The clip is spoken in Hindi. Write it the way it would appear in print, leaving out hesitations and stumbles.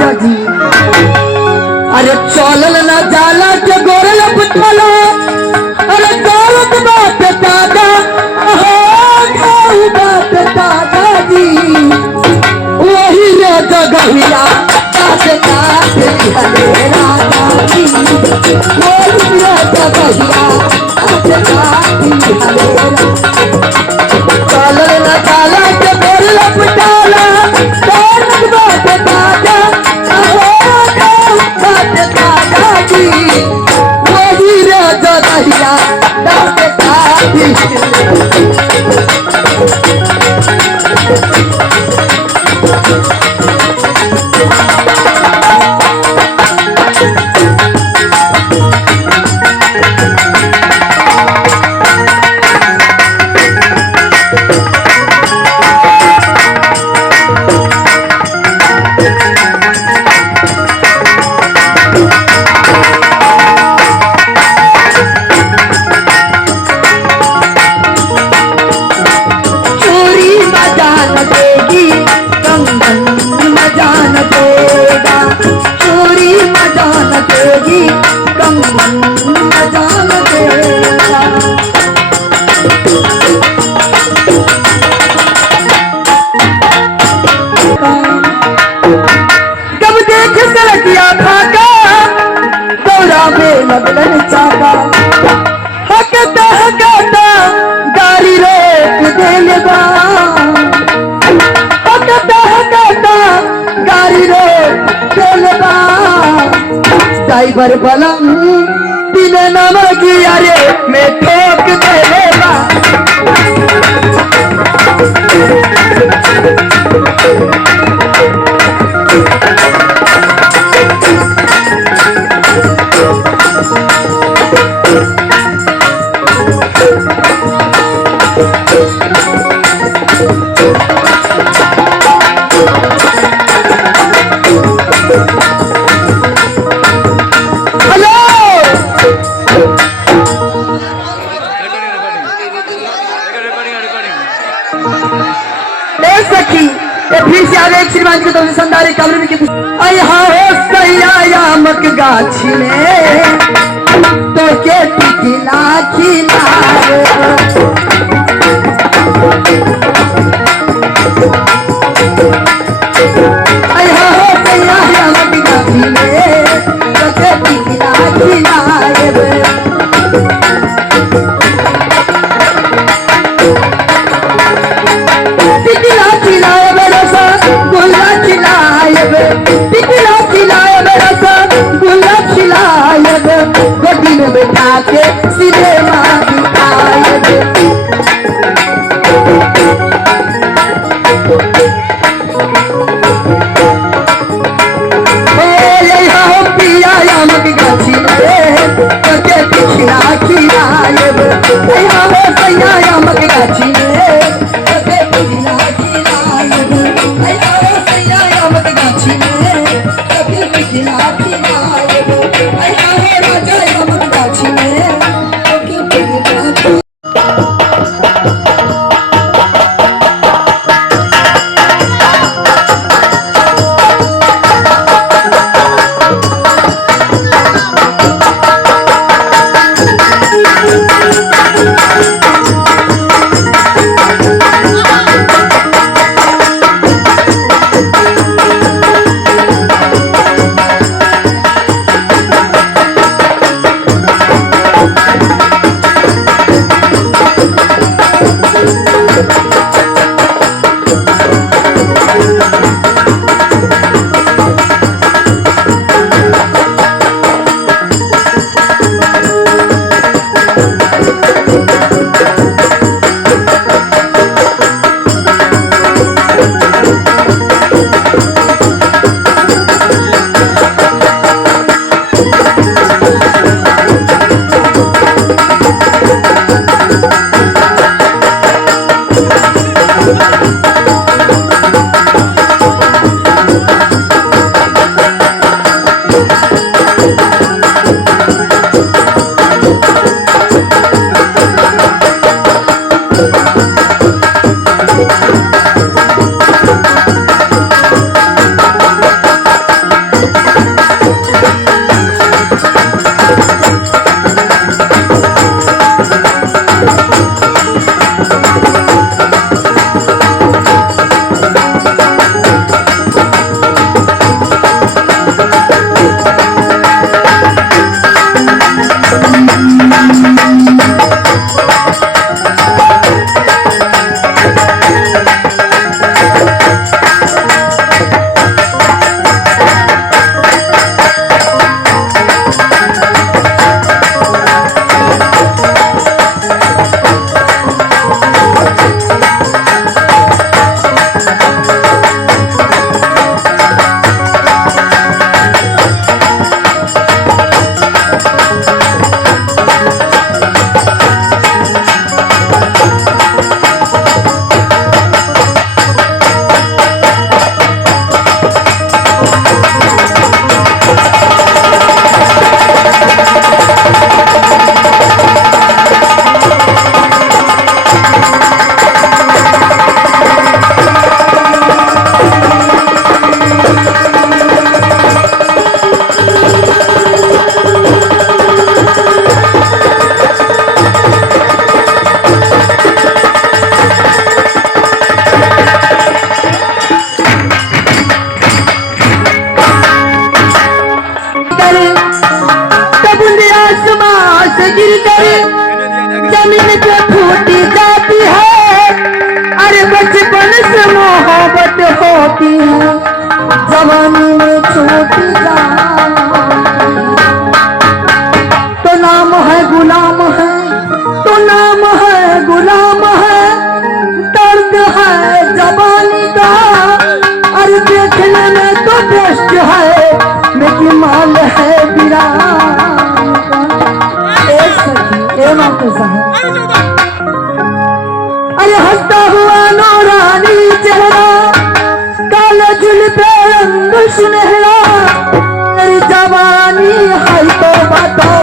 राजा जी। अरे चलल न जाला के गोरल पुतलो, अरे गौरत बात दादा, बात दादा जी। वही रे जगहिया बात काटे हरे राजा जी। वही रे जगहिया बात काटे हरे चलल न जाला के गोरल पुतलो, गौरत बात दादा, बात दादा जी। वही रे जगहिया बात काटे लगन चाका हकता हकता गाड़ी रोक देलबा, हकता हकता गाड़ी रोक देलबा। ड्राइवर बलम दिन नमगी अरे मैं ठोक देलबा। श्रीमान के दोस्त संदारी कब्र में की यहाँ हो सैया मक गाछी में तो के टिकला खिलाए। यहाँ हो सैया मक गाछी में तो के टिकला खिलाए। टिकला खिलाए गुल्ला खिलाए, टिकला खिलाए मेरा सा गुल्ला खिलाए। गड्डी में बैठा के सिनेमा दिखाए। पिया यामक गाछी में बच्चे खिला खिलाए। हो सैया यामक गाछी में बच्चे खिला खिलाए। गाछी में कभी खिला खिलाए। राजा यामक गाछी में बचपन से मोहब्बत होती है, जवानी में छूटी जाती तो नाम है गुलाम है, तो नाम है गुलाम है, दर्द है जवानी का। अरे देखने में तो बेस्ट है, लेकिन माल है वीरान का। एक सखी ए माता साहब, अरे हंसता हुआ नौरानी चेहरा, काले जुल्फे रंग सुनहरा, तेरी जवानी है तो बातों